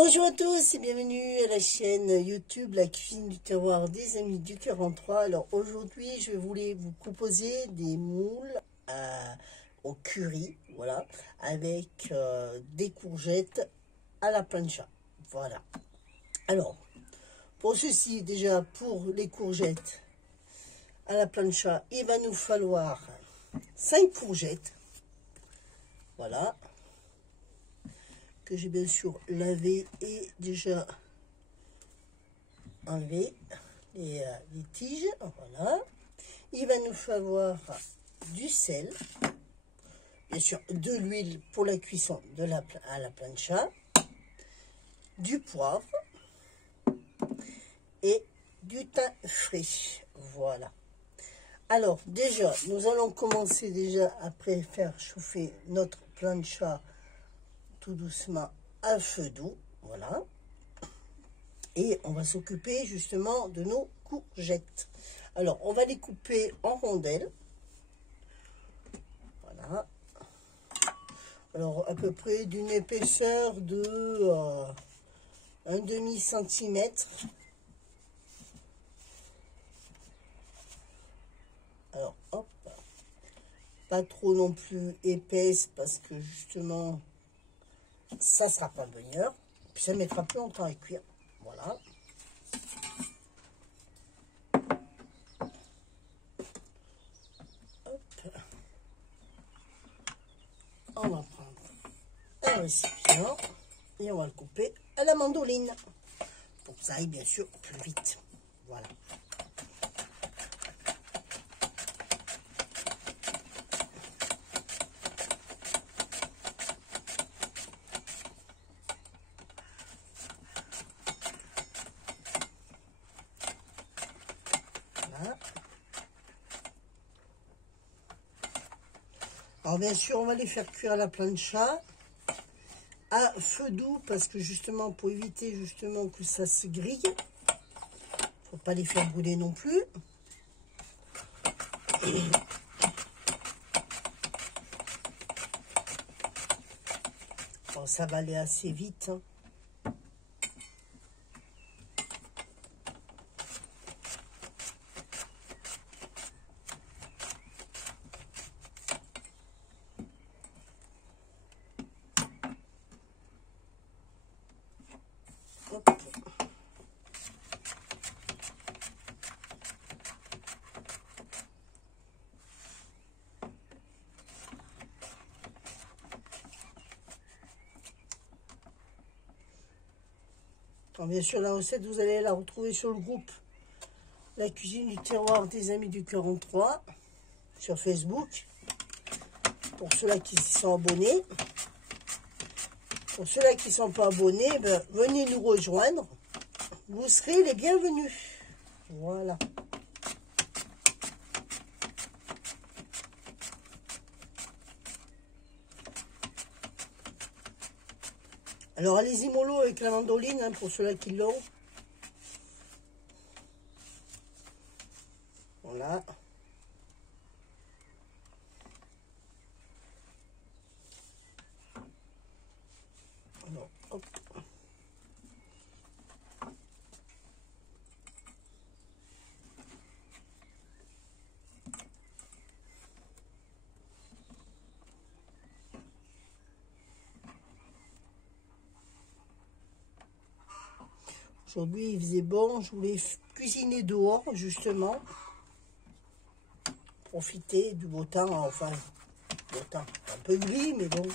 Bonjour à tous et bienvenue à la chaîne YouTube La Cuisine du Terroir des Amis du 43. Alors aujourd'hui je voulais vous proposer des moules au curry, voilà, avec des courgettes à la plancha. Voilà. Alors pour ceci, déjà pour les courgettes à la plancha, il va nous falloir 5 courgettes. Voilà. Que j'ai bien sûr lavé et déjà enlevé les tiges. Voilà. Il va nous falloir du sel, bien sûr de l'huile pour la cuisson à la plancha, du poivre et du thym frais. Voilà. Alors déjà, nous allons commencer déjà après faire chauffer notre plancha tout doucement à feu doux, voilà, et on va s'occuper justement de nos courgettes. Alors on va les couper en rondelles, voilà, alors à peu près d'une épaisseur de 1/2 centimètre. Alors hop, pas trop non plus épaisse parce que justement ça sera pas bonheur, puis ça mettra plus longtemps à cuire. Voilà. Hop. On va prendre un récipient et on va le couper à la mandoline pour que ça aille bien sûr plus vite. Voilà. Alors bien sûr, on va les faire cuire à la plancha à feu doux parce que justement pour éviter justement que ça se grille, faut pas les faire brûler non plus. Bon, ça va aller assez vite, hein. Hop. Alors, bien sûr, la recette, vous allez la retrouver sur le groupe La Cuisine du Terroir des Amis du 43 sur Facebook. Pour ceux-là qui sont abonnés. Pour ceux-là qui ne sont pas abonnés, ben, venez nous rejoindre. Vous serez les bienvenus. Voilà. Alors, allez-y mollo avec la mandoline, hein, pour ceux-là qui l'ont. Voilà. Alors, hop. Aujourd'hui, il faisait bon. Je voulais cuisiner dehors, justement. Profiter du beau temps. Enfin, beau temps. Un peu gris, mais bon.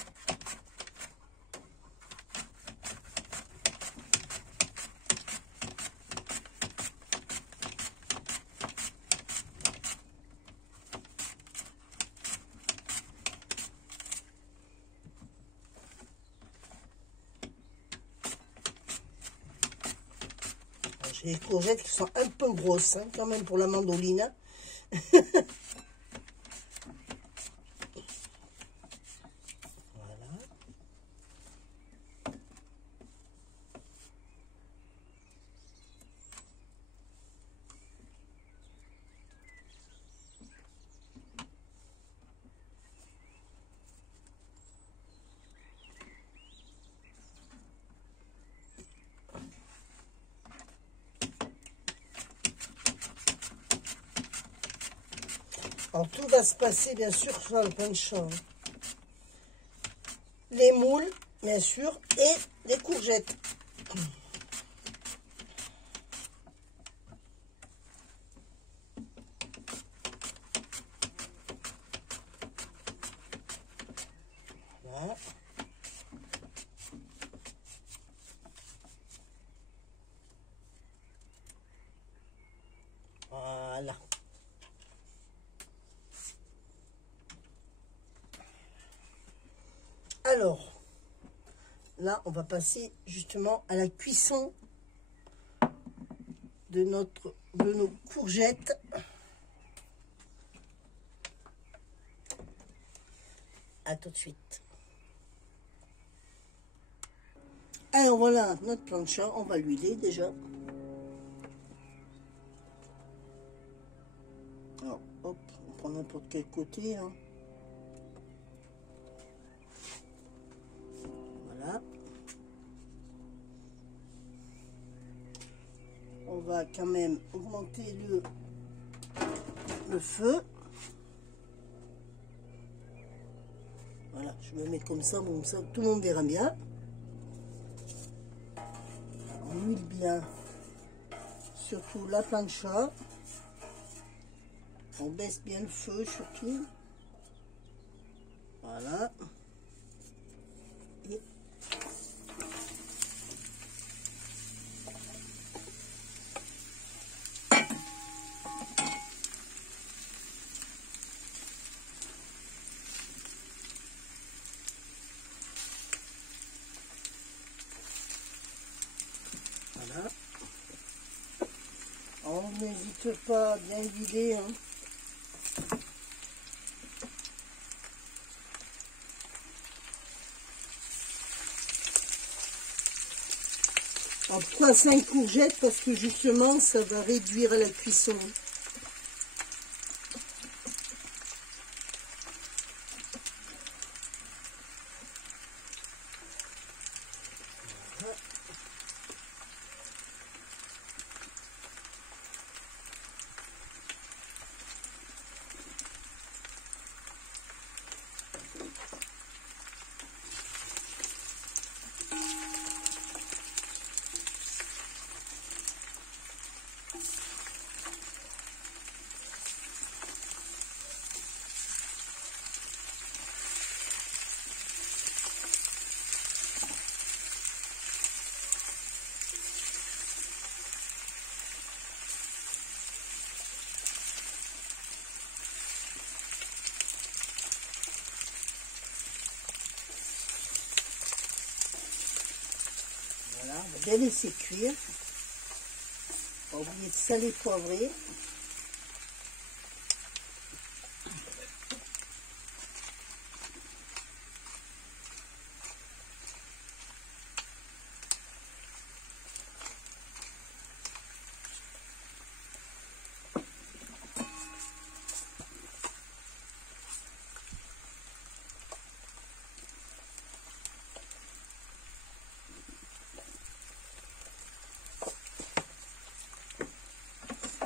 J'ai les courgettes qui sont un peu grosses, hein, quand même, pour la mandoline. Voilà. Alors, tout va se passer, bien sûr, sur le plancha. Les moules, bien sûr, et les courgettes. Voilà. Voilà. Alors, là, on va passer justement à la cuisson de nos courgettes. À tout de suite. Alors voilà, notre plancha, on va l'huiler déjà. Alors, hop, on prend n'importe quel côté. Hein. Voilà. On va quand même augmenter le feu. Voilà, je vais mettre comme ça, bon, ça tout le monde verra bien. On huile bien, surtout la plancha. On baisse bien le feu surtout. Voilà. Et voilà. On n'hésite pas à bien vider. Hein. En 3-5 courgettes parce que justement ça va réduire la cuisson. Voilà, on va bien laisser cuire. Pas oublier de saler, poivrer.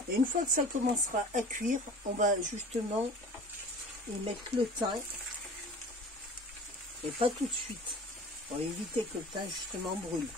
Et une fois que ça commencera à cuire, on va justement y mettre le thym. Et pas tout de suite, pour éviter que le thym justement brûle.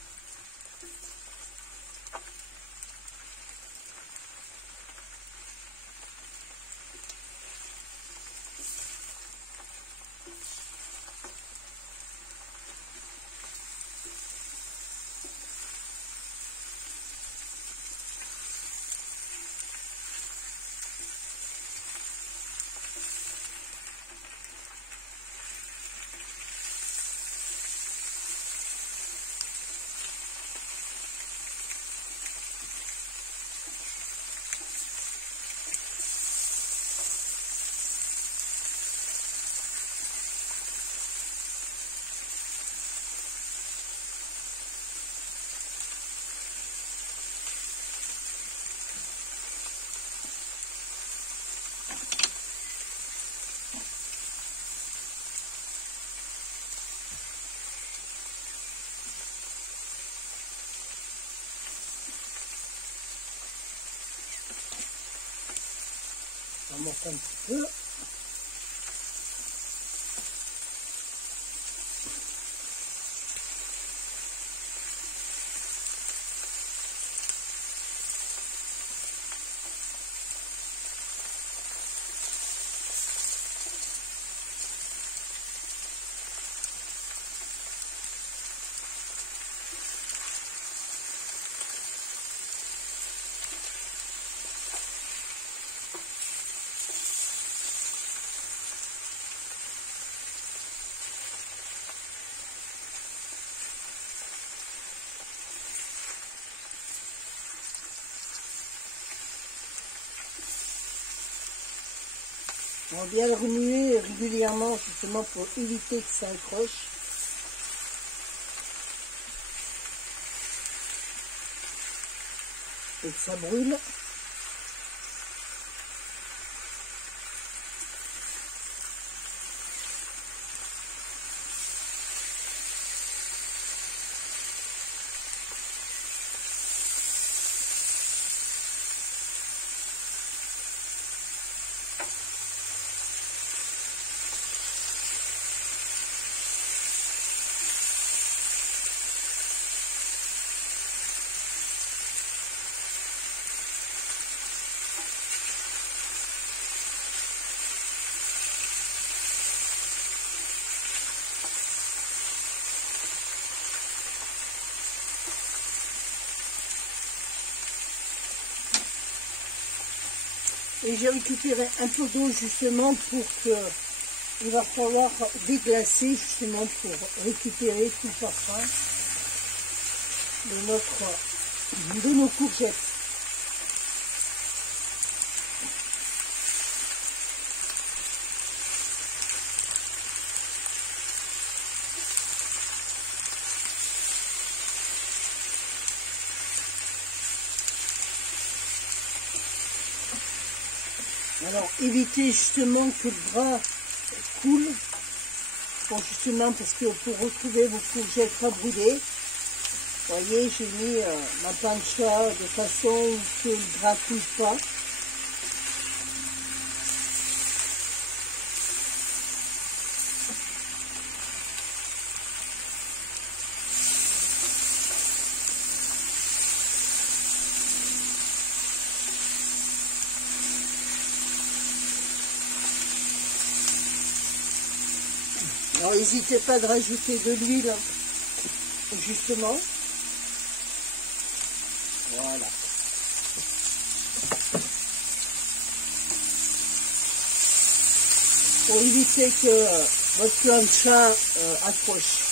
On monte un petit peu. On va bien le remuer régulièrement justement pour éviter que ça accroche. Et que ça brûle. Et j'ai récupéré un peu d'eau justement pour que il va falloir déglacer justement pour récupérer tout le parfum de nos courgettes. Alors évitez justement que le gras coule, bon, justement parce que pour retrouver vos courgettes pas brûlées, vous voyez j'ai mis ma plancha de façon que le gras ne coule pas. Alors n'hésitez pas de rajouter de l'huile, justement. Voilà. Pour éviter que votre plancha accroche.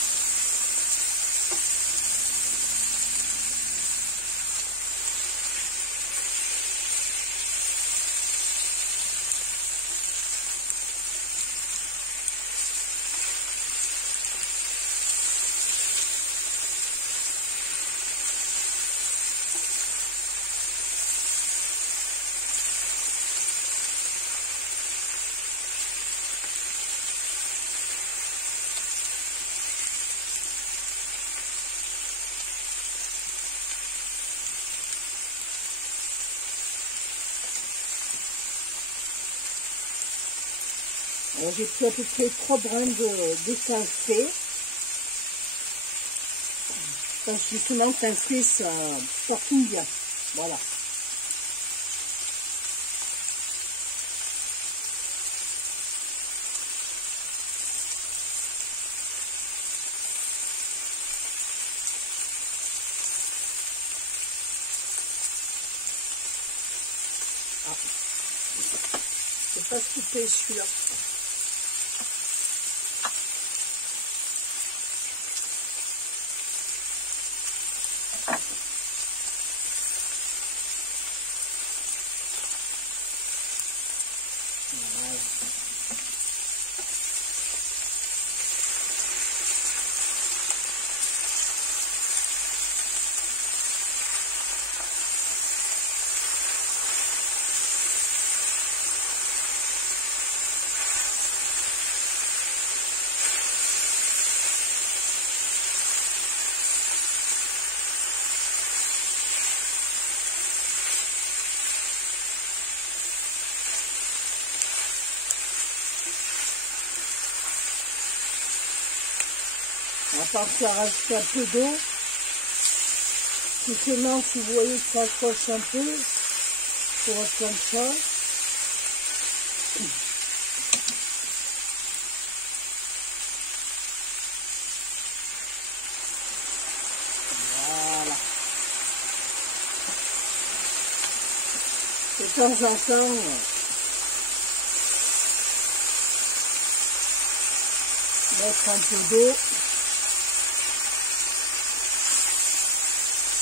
J'ai pris à peu près 3 brins de café. Parce que justement, le café, ça parfume bien. Voilà. Ah. C'est pas coupé celui-là. partir à rajouter un peu d'eau. Justement, si vous voyez que ça accroche un peu, pour être comme ça. Voilà. De temps en temps, mettre un peu d'eau.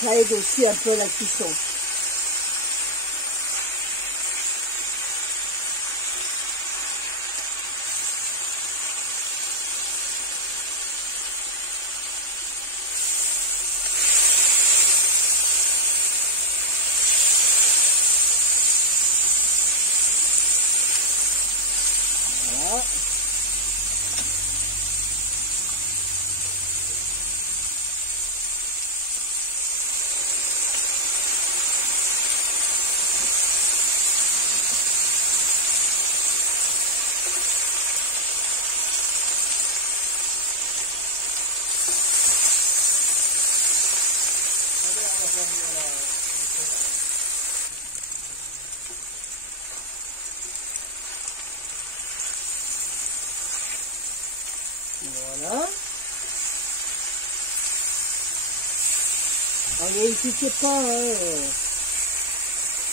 Ça aide aussi un peu à la cuisson. Voilà. Voilà. Alors, n'hésitez pas à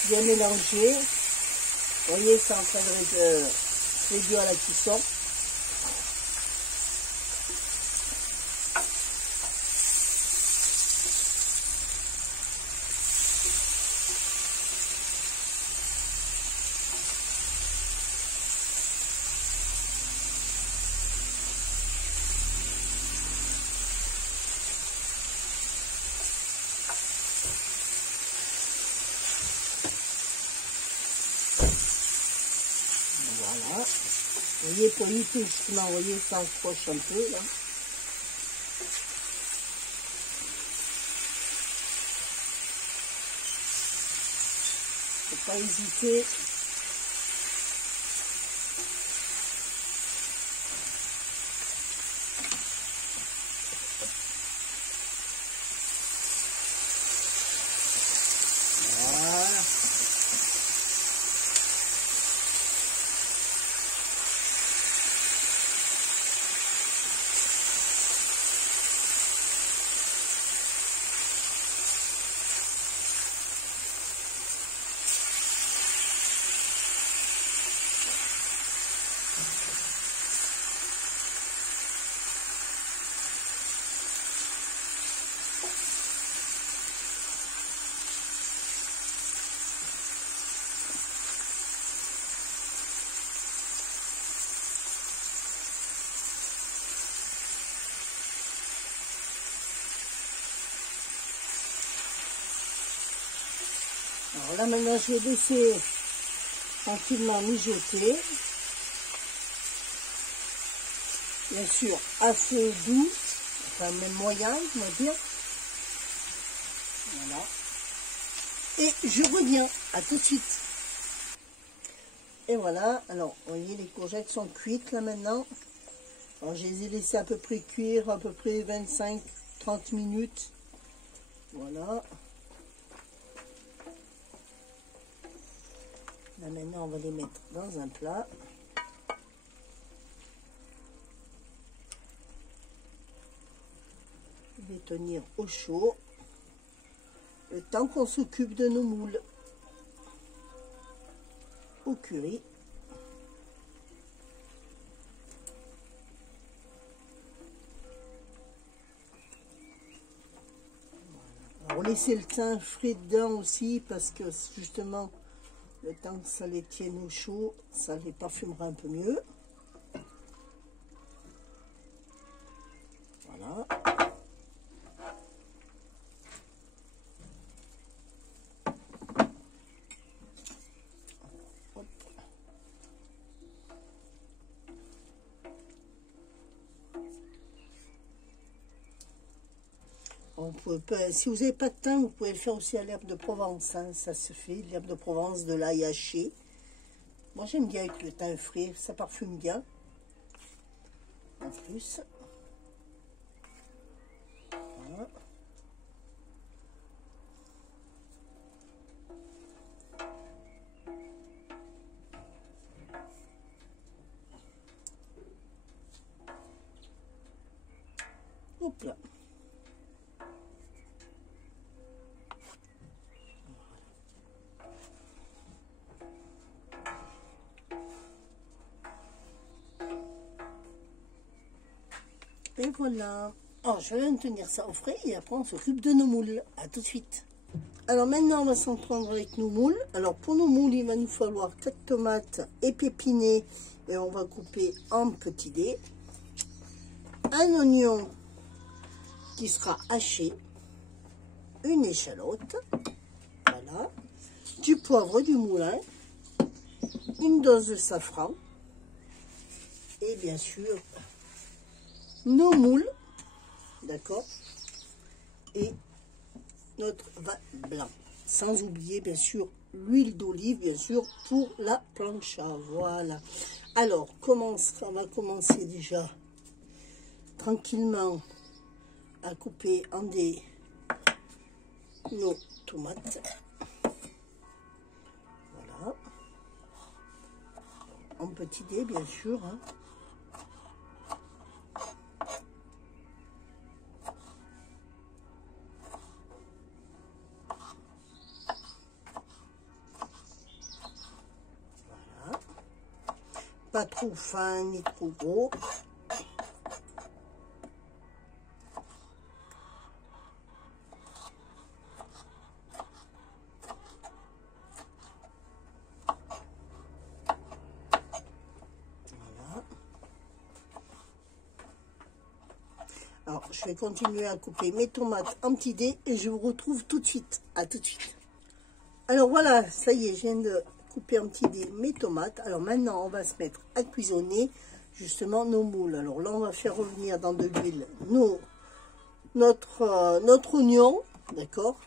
bien mélanger. Vous voyez, ça en train de réduire à la cuisson. Voilà. Vous voyez, pour éviter justement, vous voyez, ça accroche un peu là. Faut pas hésiter. Voilà. Alors là maintenant je vais laisser tranquillement mijoter. Bien sûr à feu doux, enfin même moyen, on va dire. Voilà. Et je reviens, à tout de suite. Et voilà, alors vous voyez les courgettes sont cuites là maintenant. Alors je les ai laissées à peu près cuire, à peu près 25-30 minutes. Voilà. Là maintenant on va les mettre dans un plat. Les tenir au chaud. Le temps qu'on s'occupe de nos moules au curry. Alors laissez le thym frais dedans aussi parce que justement le temps que ça les tienne au chaud, ça les parfumera un peu mieux. Voilà. Si vous n'avez pas de thym, vous pouvez le faire aussi à l'herbe de Provence. Hein, ça se fait, l'herbe de Provence, de l'ail haché. Moi, j'aime bien avec le thym frais, ça parfume bien. En plus. Hop là. Et voilà. Alors, je vais maintenir ça au frais et après on s'occupe de nos moules. À tout de suite. Alors maintenant, on va s'en prendre avec nos moules. Alors pour nos moules, il va nous falloir 4 tomates épinées et on va couper en petits dés. Un oignon qui sera haché. Une échalote. Voilà. Du poivre du moulin. Une dose de safran. Et bien sûr, nos moules. D'accord. Et notre vin blanc. Sans oublier, bien sûr, l'huile d'olive, bien sûr, pour la plancha. Voilà. Alors, on va commencer déjà tranquillement à couper en dés nos tomates. Voilà. En petits dés, bien sûr. Hein. Pas trop fin ni trop gros. Voilà. Alors, je vais continuer à couper mes tomates en petits dés et je vous retrouve tout de suite. À tout de suite. Alors voilà, ça y est, je viens de couper en petits dés mes tomates. Alors maintenant, on va se mettre à cuisonner justement nos moules. Alors là, on va faire revenir dans de l'huile notre oignon, d'accord,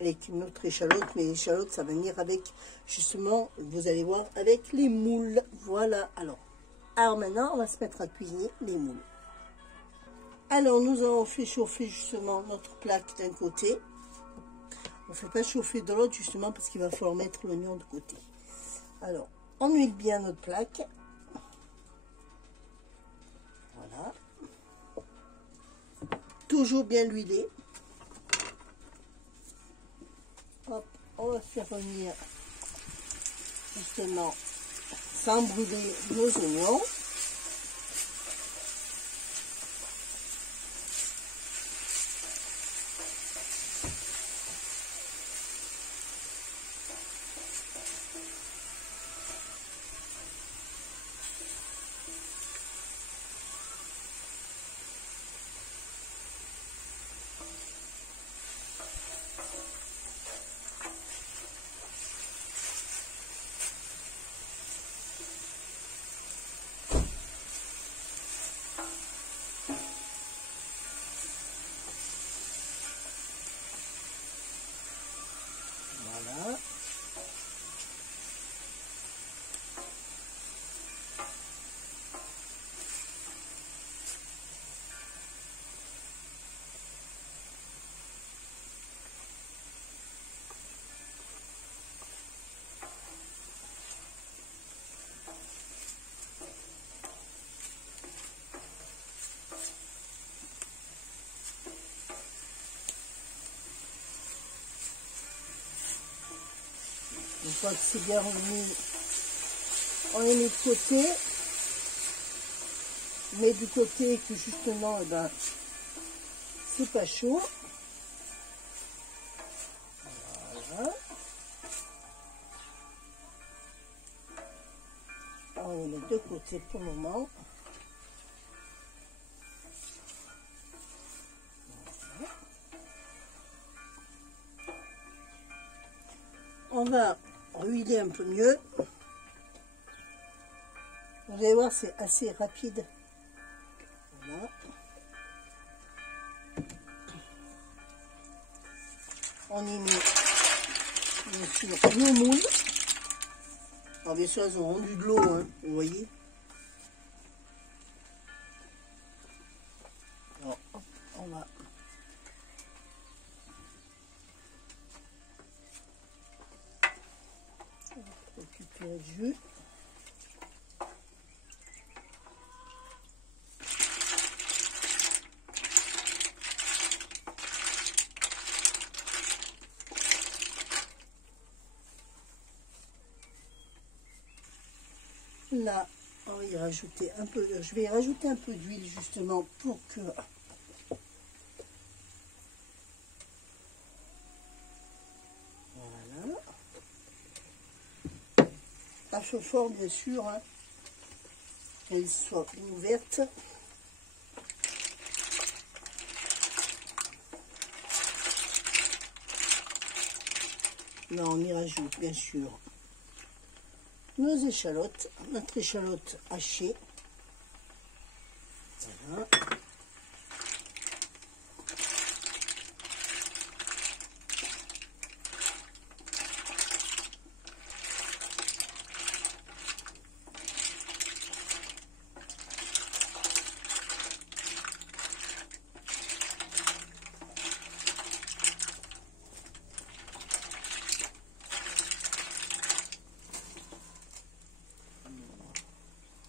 avec notre échalote. Mais l'échalote, ça va venir avec, justement, vous allez voir, avec les moules. Voilà, alors maintenant, on va se mettre à cuisiner les moules. Alors, nous avons fait chauffer justement notre plaque d'un côté. On ne fait pas chauffer de l'autre, justement, parce qu'il va falloir mettre l'oignon de côté. Alors, on huile bien notre plaque. Voilà. Toujours bien l'huiler. Hop, on va faire revenir, justement, sans brûler nos oignons. Voilà. Une fois que c'est bien revenu, on les met de côté. Mais du côté que justement, eh ben, c'est pas chaud. Voilà. On les met de côté pour le moment. Voilà. On va huiler un peu mieux. Vous allez voir, c'est assez rapide. Voilà. On y met bien sûr nos moules. Alors bien sûr, elles ont rendu de l'eau, hein, vous voyez. Alors, hop, on va récupérer le jus. Là, on va y rajouter un peu, je vais y rajouter un peu d'huile justement pour que voilà, à feu fort bien sûr, hein, qu'elle soit ouverte. Là, on y rajoute bien sûr nos échalotes, notre échalote hachée. Voilà.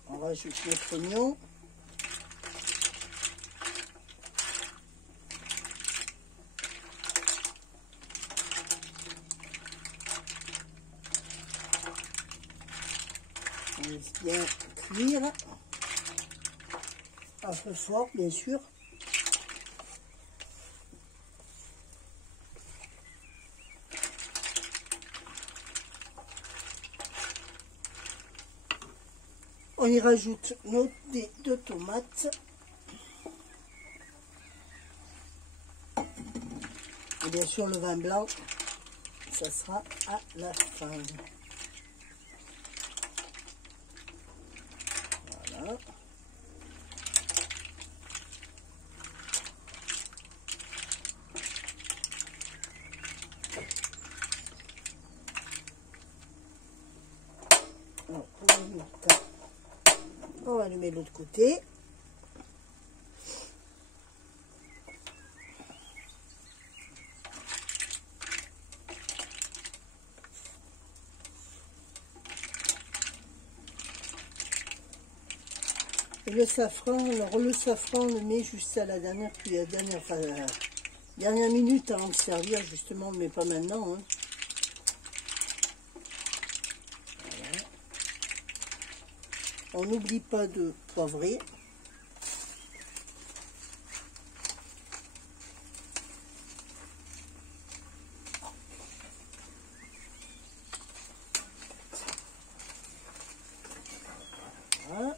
On rajoute notre oignon. On laisse bien cuire. À feu fort, bien sûr. On y rajoute nos dés de tomates. Et bien sûr le vin blanc, ça sera à la fin. Voilà. On va allumer de l'autre côté. Et le safran, alors le safran, on le met juste à la dernière, puis à la dernière, enfin, dernière minute avant de servir, justement, on ne le met pas maintenant. Hein. Voilà. On n'oublie pas de poivrer. Voilà.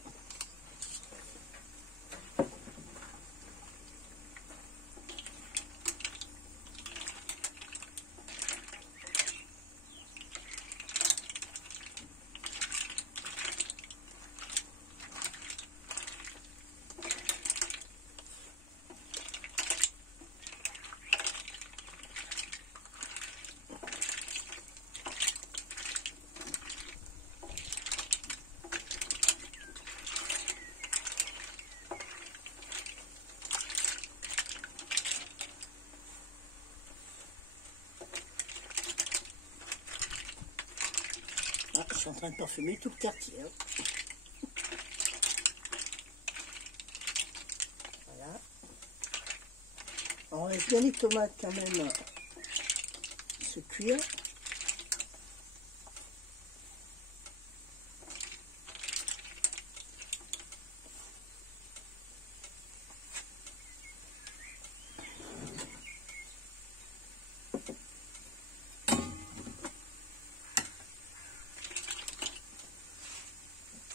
Ah, je suis en train de parfumer tout le quartier. Hein. Voilà. On laisse bien les tomates quand même se cuire.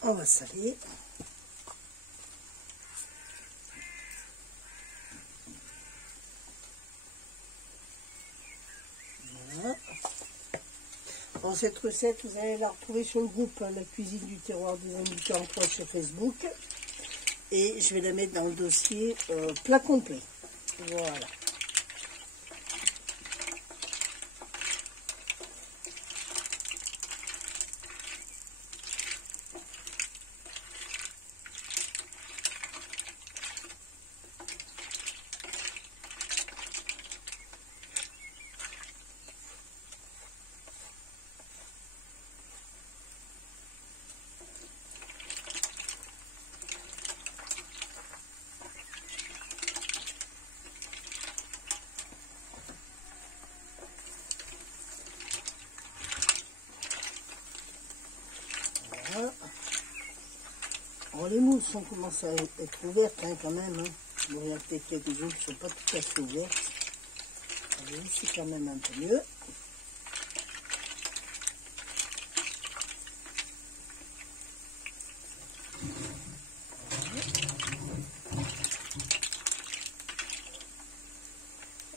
On va saler. Voilà. Bon, cette recette, vous allez la retrouver sur le groupe La Cuisine du Terroir des Amis du 43 sur Facebook. Et je vais la mettre dans le dossier plat complet. Voilà. Bon, les mousses commencent à être ouvertes hein, quand même. Hein. Bon, il y a peut-être quelques-unes qui ne sont pas tout à fait ouvertes. Allez, c'est quand même un peu mieux.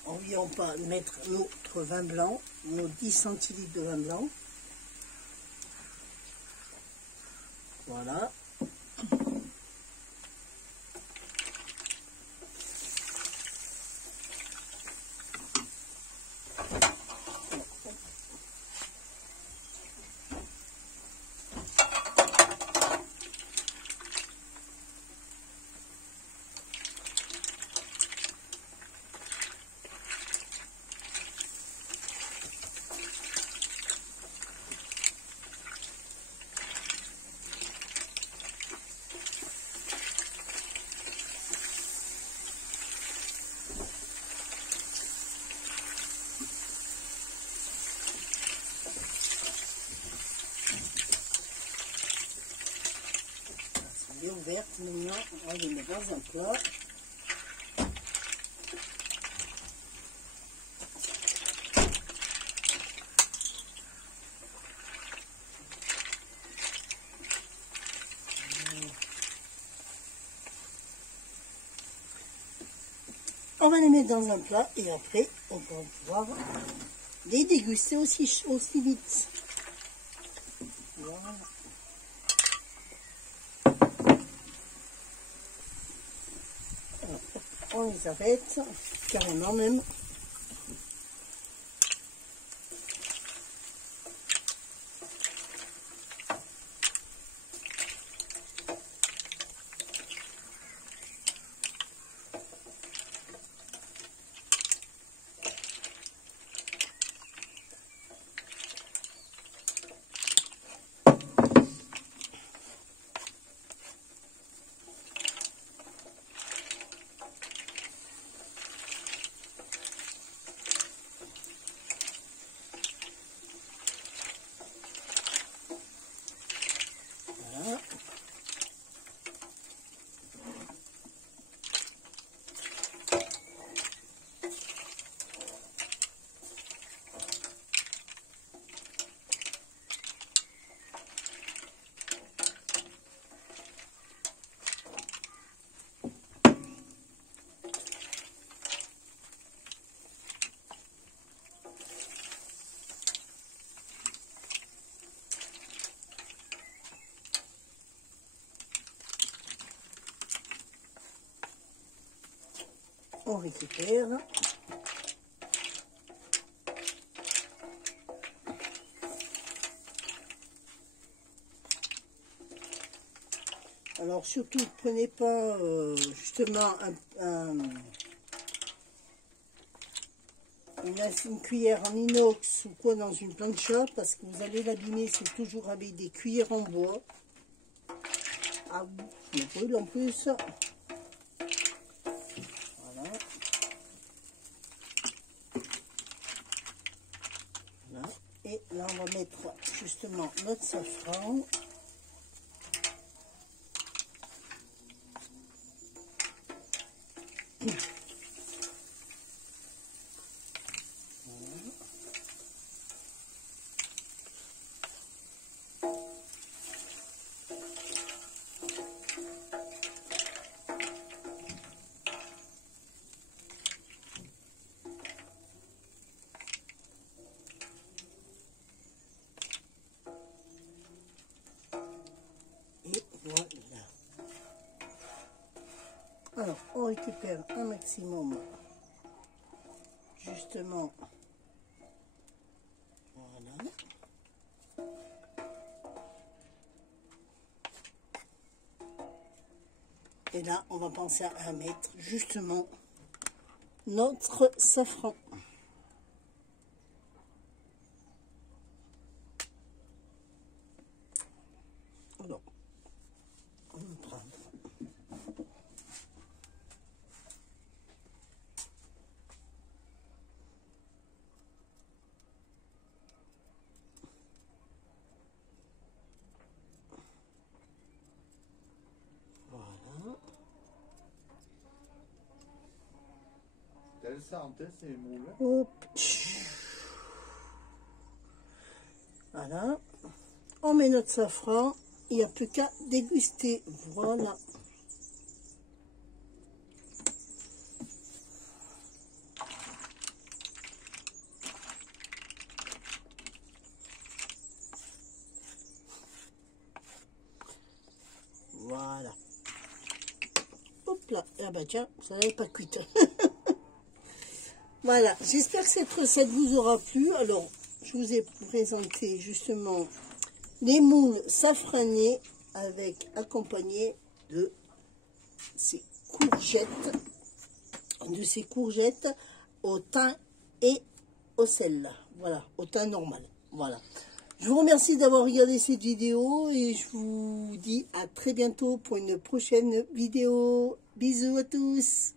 N'oublions pas de mettre notre vin blanc, nos 10 centilitres de vin blanc. Voilà. Bien ouverte, maintenant on va les mettre dans un plat. On va les mettre dans un plat et après on va pouvoir les déguster aussi vite. Voilà. On les arrête carrément même. On récupère. Alors surtout, ne prenez pas justement une cuillère en inox ou quoi dans une plancha parce que vous allez l'abîmer, c'est toujours avec des cuillères en bois. Ah oui, je me brûle en plus. Voilà. Voilà. Et là, on va mettre justement notre safran. Et voilà. Alors, on récupère un maximum, justement, voilà. Et là, on va penser à mettre, justement, notre safran. Alors, on va prendre. sentent, hein, ces moules. Hop. Voilà. On met notre safran. Il n'y a plus qu'à déguster. Voilà. Voilà. Hop là. Ah bah tiens, ça n'est pas cuite. Voilà. J'espère que cette recette vous aura plu. Alors, je vous ai présenté justement les moules safranés avec accompagnés de ces courgettes au thym et au sel. Voilà, au thym normal. Voilà. Je vous remercie d'avoir regardé cette vidéo et je vous dis à très bientôt pour une prochaine vidéo. Bisous à tous.